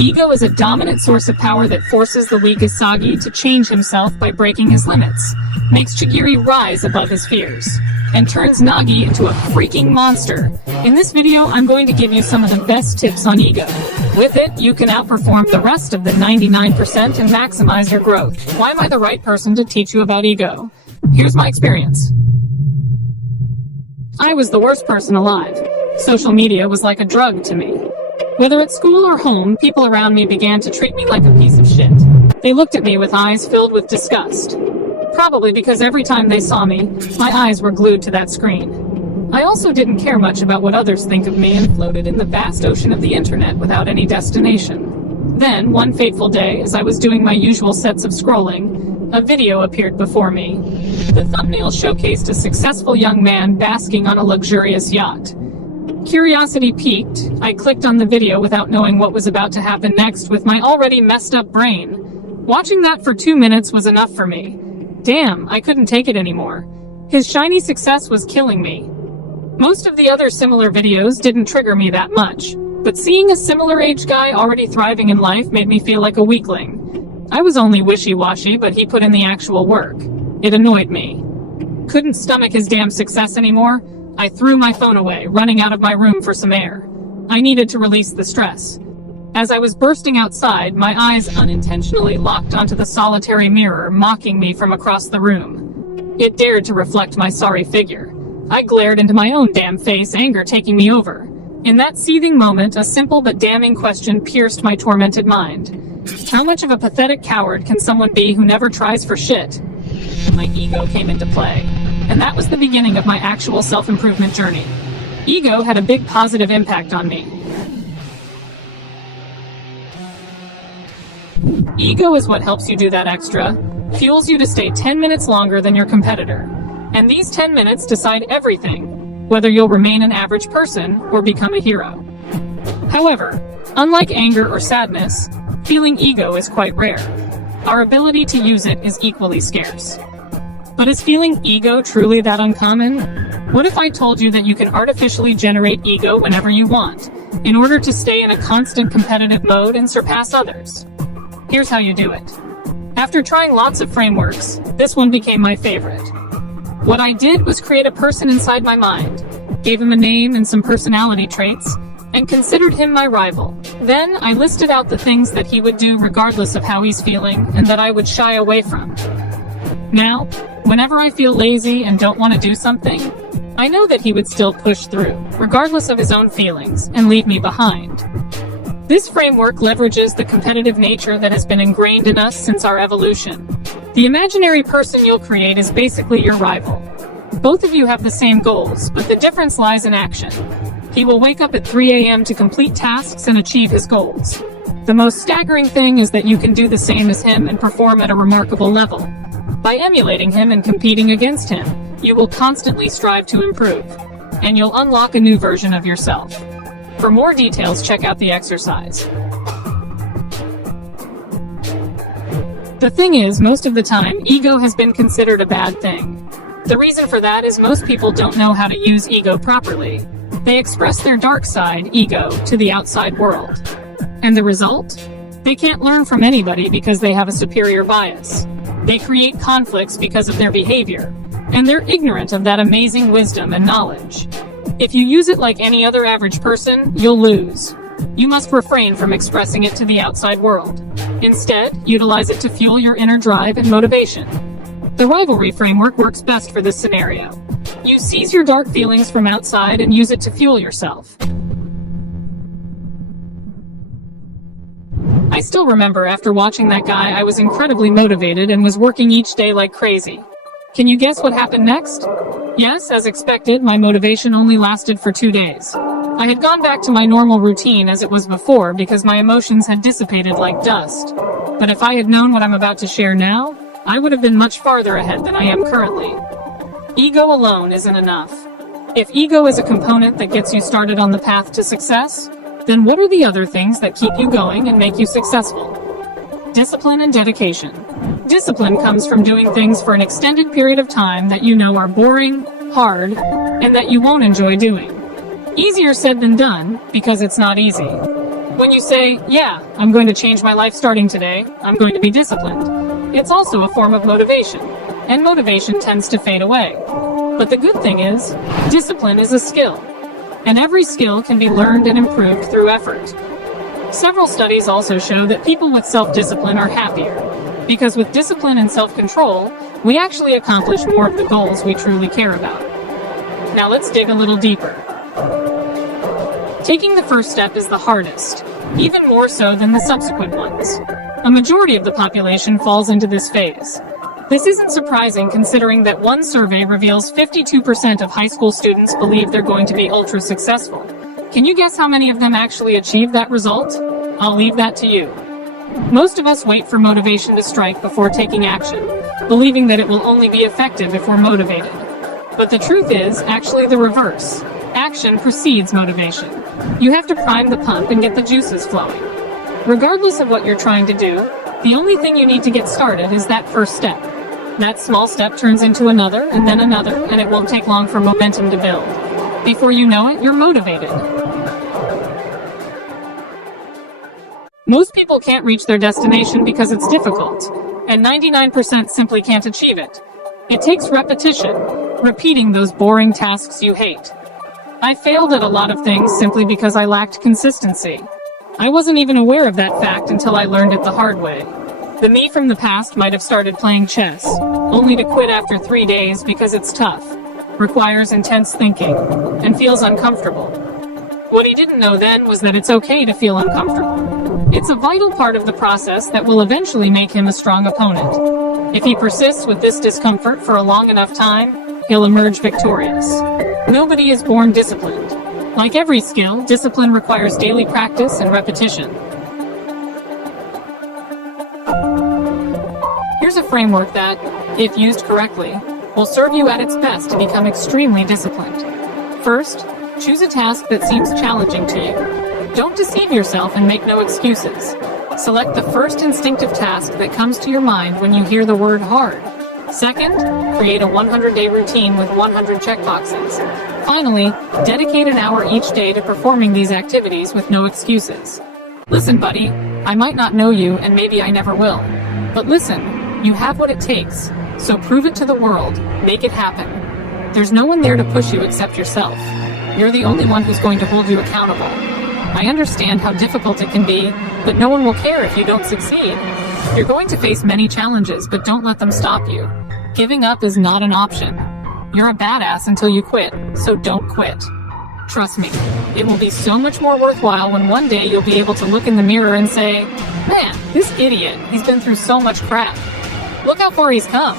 Ego is a dominant source of power that forces the weak Isagi to change himself by breaking his limits, makes Chigiri rise above his fears, and turns Nagi into a freaking monster. In this video, I'm going to give you some of the best tips on ego. With it, you can outperform the rest of the 99% and maximize your growth. Why am I the right person to teach you about ego? Here's my experience. I was the worst person alive. Social media was like a drug to me. Whether at school or home, people around me began to treat me like a piece of shit. They looked at me with eyes filled with disgust. Probably because every time they saw me, my eyes were glued to that screen. I also didn't care much about what others think of me and floated in the vast ocean of the internet without any destination. Then, one fateful day, as I was doing my usual sets of scrolling, a video appeared before me. The thumbnail showcased a successful young man basking on a luxurious yacht. Curiosity piqued, I clicked on the video without knowing what was about to happen next with my already messed up brain. Watching that for 2 minutes was enough for me. Damn, I couldn't take it anymore. His shiny success was killing me. Most of the other similar videos didn't trigger me that much, but seeing a similar age guy already thriving in life made me feel like a weakling. I was only wishy-washy, but he put in the actual work. It annoyed me. Couldn't stomach his damn success anymore. I threw my phone away, running out of my room for some air. I needed to release the stress. As I was bursting outside, my eyes unintentionally locked onto the solitary mirror, mocking me from across the room. It dared to reflect my sorry figure. I glared into my own damn face, anger taking me over. In that seething moment, a simple but damning question pierced my tormented mind. How much of a pathetic coward can someone be who never tries for shit? My ego came into play. And that was the beginning of my actual self-improvement journey. Ego had a big positive impact on me. Ego is what helps you do that extra, fuels you to stay 10 minutes longer than your competitor. And these 10 minutes decide everything, whether you'll remain an average person or become a hero. However, unlike anger or sadness, feeling ego is quite rare. Our ability to use it is equally scarce. But is feeling ego truly that uncommon? What if I told you that you can artificially generate ego whenever you want, in order to stay in a constant competitive mode and surpass others? Here's how you do it. After trying lots of frameworks, this one became my favorite. What I did was create a person inside my mind, gave him a name and some personality traits, and considered him my rival. Then I listed out the things that he would do regardless of how he's feeling and that I would shy away from. Now, whenever I feel lazy and don't want to do something, I know that he would still push through, regardless of his own feelings, and leave me behind. This framework leverages the competitive nature that has been ingrained in us since our evolution. The imaginary person you'll create is basically your rival. Both of you have the same goals, but the difference lies in action. He will wake up at 3 a.m. to complete tasks and achieve his goals. The most staggering thing is that you can do the same as him and perform at a remarkable level. By emulating him and competing against him, you will constantly strive to improve, and you'll unlock a new version of yourself. For more details, check out the exercise. The thing is, most of the time, ego has been considered a bad thing. The reason for that is most people don't know how to use ego properly. They express their dark side, ego, to the outside world. And the result? They can't learn from anybody because they have a superior bias. They create conflicts because of their behavior, and they're ignorant of that amazing wisdom and knowledge. If you use it like any other average person, you'll lose. You must refrain from expressing it to the outside world. Instead, utilize it to fuel your inner drive and motivation. The rivalry framework works best for this scenario. You seize your dark feelings from outside and use it to fuel yourself. I still remember after watching that guy, I was incredibly motivated and was working each day like crazy. Can you guess what happened next? Yes, as expected, my motivation only lasted for 2 days. I had gone back to my normal routine as it was before because my emotions had dissipated like dust. But if I had known what I'm about to share now, I would have been much farther ahead than I am currently. Ego alone isn't enough. If ego is a component that gets you started on the path to success, then what are the other things that keep you going and make you successful? Discipline and dedication. Discipline comes from doing things for an extended period of time that you know are boring, hard, and that you won't enjoy doing. Easier said than done, because it's not easy. When you say, yeah, I'm going to change my life starting today, I'm going to be disciplined, it's also a form of motivation, and motivation tends to fade away. But the good thing is, discipline is a skill, and every skill can be learned and improved through effort. Several studies also show that people with self-discipline are happier, because with discipline and self-control, we actually accomplish more of the goals we truly care about. Now let's dig a little deeper. Taking the first step is the hardest, even more so than the subsequent ones. A majority of the population falls into this phase. This isn't surprising considering that one survey reveals 52% of high school students believe they're going to be ultra successful. Can you guess how many of them actually achieve that result? I'll leave that to you. Most of us wait for motivation to strike before taking action, believing that it will only be effective if we're motivated. But the truth is actually the reverse. Action precedes motivation. You have to prime the pump and get the juices flowing. Regardless of what you're trying to do, the only thing you need to get started is that first step. That small step turns into another, and it won't take long for momentum to build. Before you know it, you're motivated. Most people can't reach their destination because it's difficult, and 99% simply can't achieve it. It takes repetition, repeating those boring tasks you hate. I failed at a lot of things simply because I lacked consistency. I wasn't even aware of that fact until I learned it the hard way. The me from the past might have started playing chess, only to quit after 3 days because it's tough, requires intense thinking, and feels uncomfortable. What he didn't know then was that it's okay to feel uncomfortable. It's a vital part of the process that will eventually make him a strong opponent. If he persists with this discomfort for a long enough time, he'll emerge victorious. Nobody is born disciplined. Like every skill, discipline requires daily practice and repetition. Here's a framework that, if used correctly, will serve you at its best to become extremely disciplined. First, choose a task that seems challenging to you. Don't deceive yourself and make no excuses. Select the first instinctive task that comes to your mind when you hear the word hard. Second, create a 100-day routine with 100 checkboxes. Finally, dedicate an hour each day to performing these activities with no excuses. Listen, buddy, I might not know you and maybe I never will. But listen, you have what it takes, so prove it to the world, make it happen. There's no one there to push you except yourself. You're the only one who's going to hold you accountable. I understand how difficult it can be, but no one will care if you don't succeed. You're going to face many challenges, but don't let them stop you. Giving up is not an option. You're a badass until you quit, so don't quit. Trust me, it will be so much more worthwhile when one day you'll be able to look in the mirror and say, man, this idiot, he's been through so much crap. Look how far he's come.